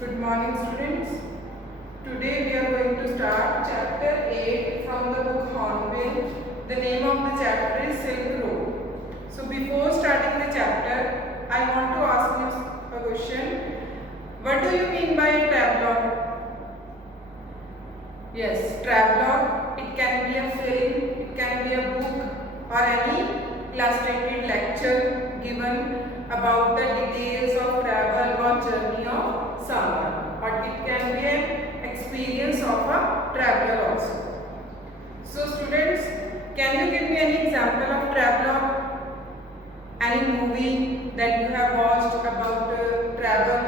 Good morning, students. Today we are going to start chapter 8 from the book Hornbill. The name of the chapter is Silk Road. So before starting the chapter, I want to ask you a question. What do you mean by a travelogue? Yes, travelogue. It can be a film, it can be a book or any illustrated lecture given about the details of travel or journey of someone, or it can be an experience of a traveler also. So students, can you give me any example of travelogue? Any movie that you have watched about travel,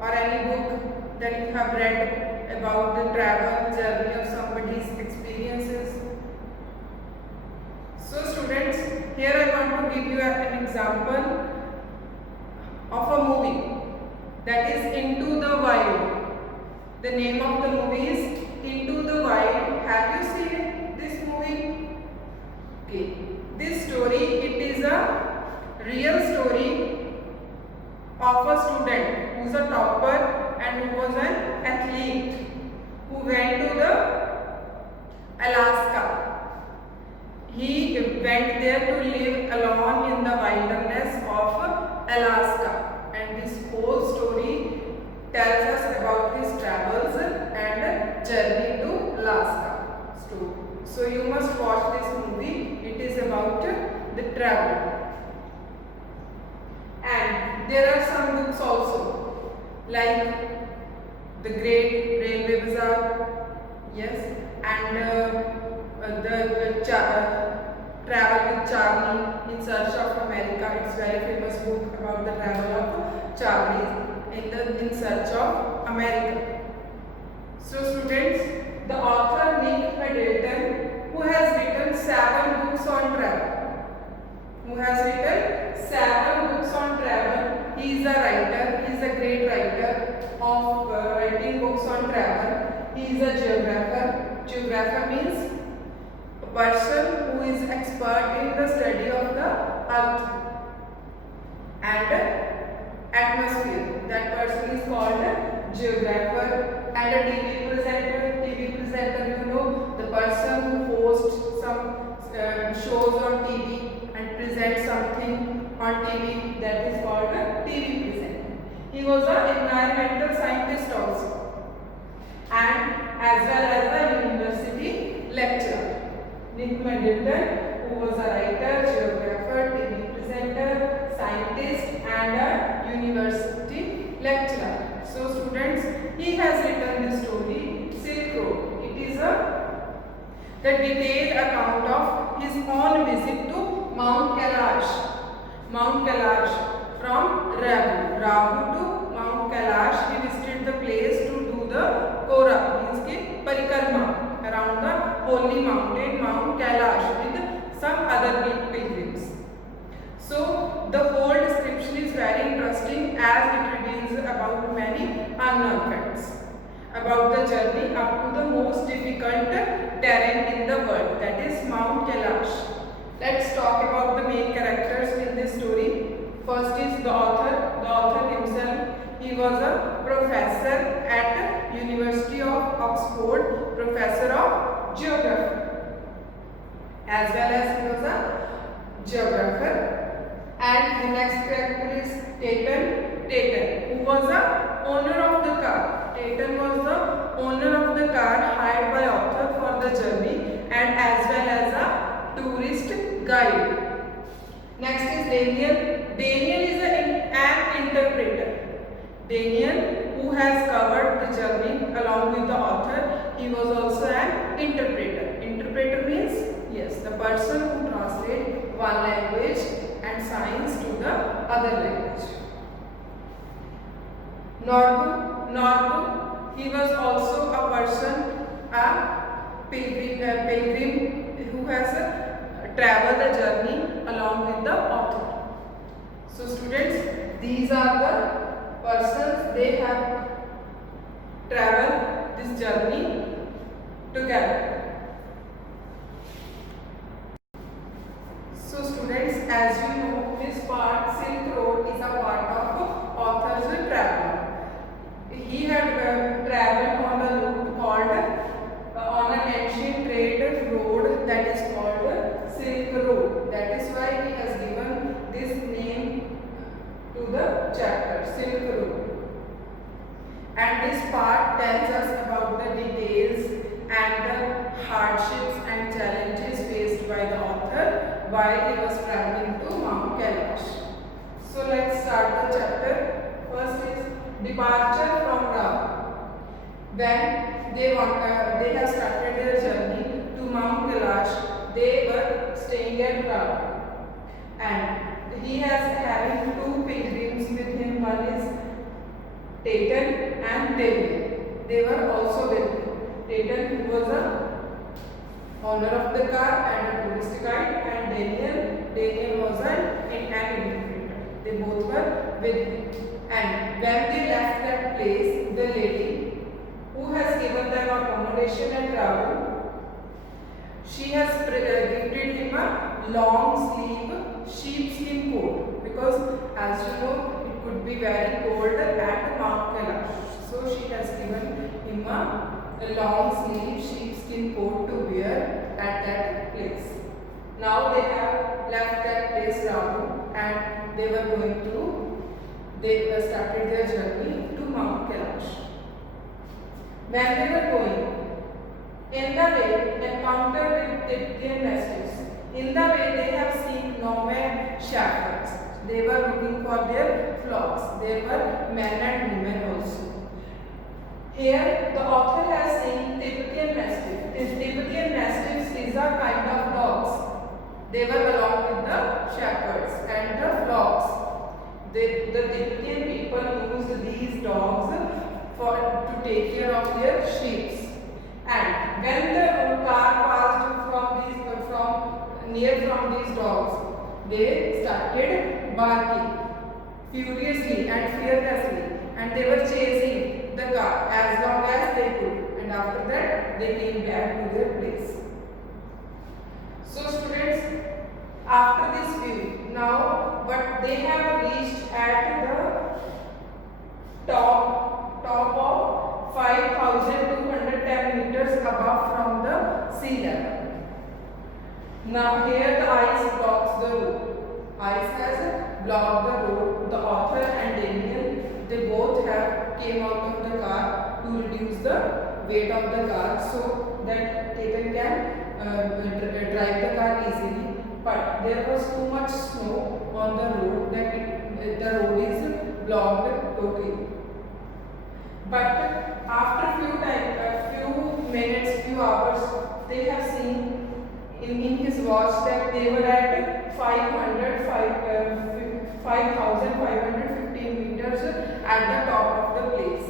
or any book that you have read about the travel journey of somebody's experiences? So students, here I want to give you an example of a movie that is Into the Wild. The name of the movie is Into the Wild. Have you seen this movie? Okay. This story, it is a real story of a student who is a topper and who was an athlete who went to the Alaska. He went there to live alone in the wilderness of Alaska, and this whole story tells us about his travels and journey to Alaska. So you must watch this movie. It is about the travel. And there are some books also, like The Great Railway Bazaar, yes, and Travel with Charlie in Search of America. It's very famous book about the travel of Charlie in search of America. So students, the author Nick Middleton, who has written 7 books on travel. He is a writer. He is a great writer of writing books on travel. He is a geographer. Geographer means a person who is expert in the study of the earth and atmosphere. That person is called a geographer. And a TV presenter, you know, the person who hosts some shows on TV and presents something on TV, that is called a TV presenter. He was an environmental scientist also, and as well as a university lecturer. Nick Middleton, who was a writer, geographer, TV presenter, scientist, and a university lecturer. So students, he has written this story, Silk Road. It is the detailed account of his own visit to Mount Kailash. Mount Kailash, from Rahu to Mount Kailash, he visited the place to do the Kora, means ki parikrama around the holy mountain Mount Kailash with some other pilgrims. So the whole description is very interesting as it reveals about many unknown facts about the journey up to the most difficult terrain in the world, that is Mount Kailash. Let's talk about the main characters in this story. First is the author. The author himself, he was a professor at University of Oxford, professor of geography, as well as he was a geographer. And the next character is Tatum, who was the owner of the car. Tatum was the owner of the car hired by author for the journey and as well as a tourist guide. Next is Daniel. Daniel is an interpreter. Daniel, who has covered the journey along with the author, he was also an interpreter. Interpreter means, yes, the person who translates one language and signs to the other language. Norbu, he was also a person, a pilgrim who has traveled the journey along with the author. So students, these are the persons, they have traveled this journey together. So students, as you know, this part Silk Road is a part of author's travel. He And this part tells us about the details and the hardships and challenges faced by the author while he was traveling to Mount Kailash. So let's start the chapter. First is departure from Ram. When they have started their journey to Mount Kailash, they were staying at Ram. And he has having two pilgrims with him. One is Taken and Daniel. They were also with him. Taken, who was a owner of the car and a tourist guide, and Daniel was an interpreter. They both were with him. And when they left that place, the lady who has given them accommodation and travel, she has gifted him a long sleeve sheepskin coat, because as you know it could be very cold at Mount Kailash. So she has given him a long sleeve sheepskin coat to wear at that place. Now they have left that place Ramu, and they started their journey to Mount Kailash. When they were going, in the way encountered with Tibetan natives. In the way they have seen nomad shepherds. They were looking for their flocks. There were men and women also. Here the author has seen Tibetan mastiffs. Tibetan mastiffs is a kind of dogs. They were along with the shepherds and the flocks. The Tibetan people used these dogs to take care of their sheep. And when the car passed from these dogs, they started barking furiously and fearlessly, and they were chasing the car as long as they could. And after that, they came back to their place. So students, after this view, now but they have reached at the top of 5,210 meters above from the sea level. Now here the ice blocks the road. Ice has blocked the road. The author and Daniel, they both have came out of the car to reduce the weight of the car so that Taken can drive the car easily. But there was too much snow on the road that the road is blocked totally. But after few minutes, few hours, they have seen in his watch that they were at 5,515 meters at the top of the place.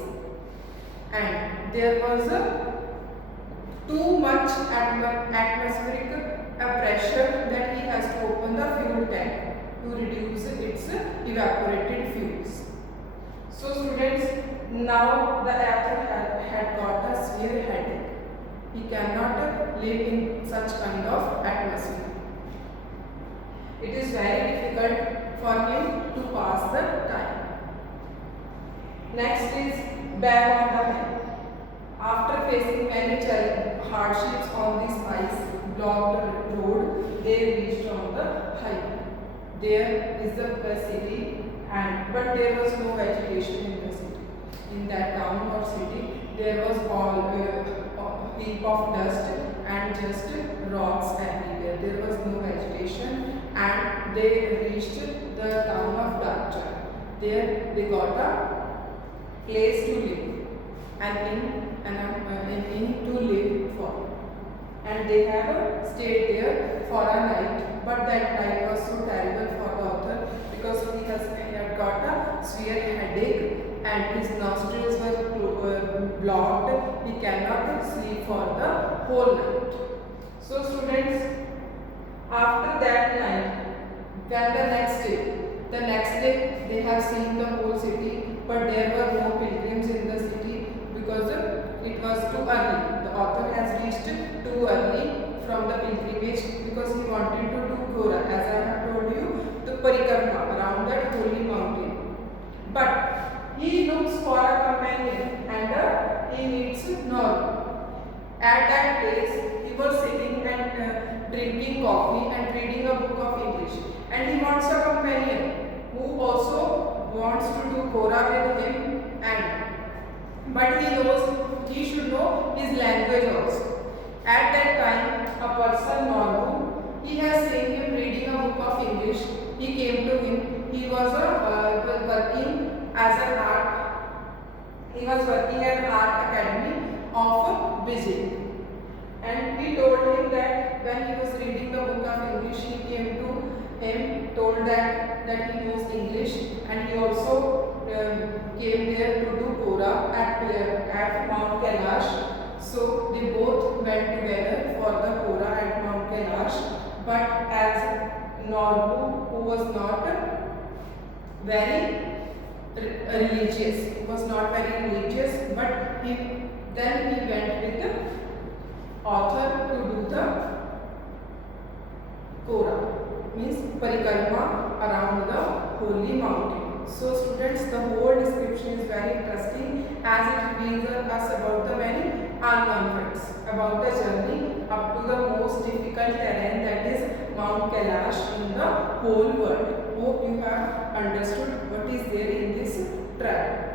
And there was too much atmospheric pressure that he has to open the fuel tank to reduce its evaporated fuels. So students, now the author had got a severe headache. He cannot live in such kind of atmosphere. It is very difficult for him to pass the time. Next is back on the hill. After facing many hardships on this ice blocked road, they reached on the highway. There is the city, but there was no vegetation in the city. In that town or city, there was all heap of dust and just rocks everywhere. There was no vegetation, and they reached the town of Darcha. There they got a place to live and inn to live for. And they have stayed there for a night, but that night was so terrible for the author because he had got a severe headache and his nostrils were blocked. He cannot sleep for the whole night. So students, after that night, then the next day they have seen the whole city, but there were no pilgrims in the city because it was too early. The author has reached too early from the pilgrimage because he wanted to do Gora, as I have told you, the parikrama around that holy mountain. But he looks for a companion and he needs knowledge. At that place, he was sitting and drinking coffee and reading a book of English. And he wants a companion who also wants to do Gora with him. And but he should know his language also. At that time, a person Norbu, he has seen him reading a book of English. He came to him. He was working as an art. He was working at art academy of Beijing. And he told him that when he was reading the book of English, he came to him, told that he knows English, and he also came there to do Kora at Mount Kailash. So they both went together for the Kora at Mount Kailash. But as Norbu, who was not very religious, but then he went with the author to do the Kora, means parikrama around the holy mountain. So students, the whole description is very interesting as it reveals us about the many unknown facts about the journey up to the most difficult terrain, that is Mount Kailash in the whole world. Hope you have understood what is there in this track.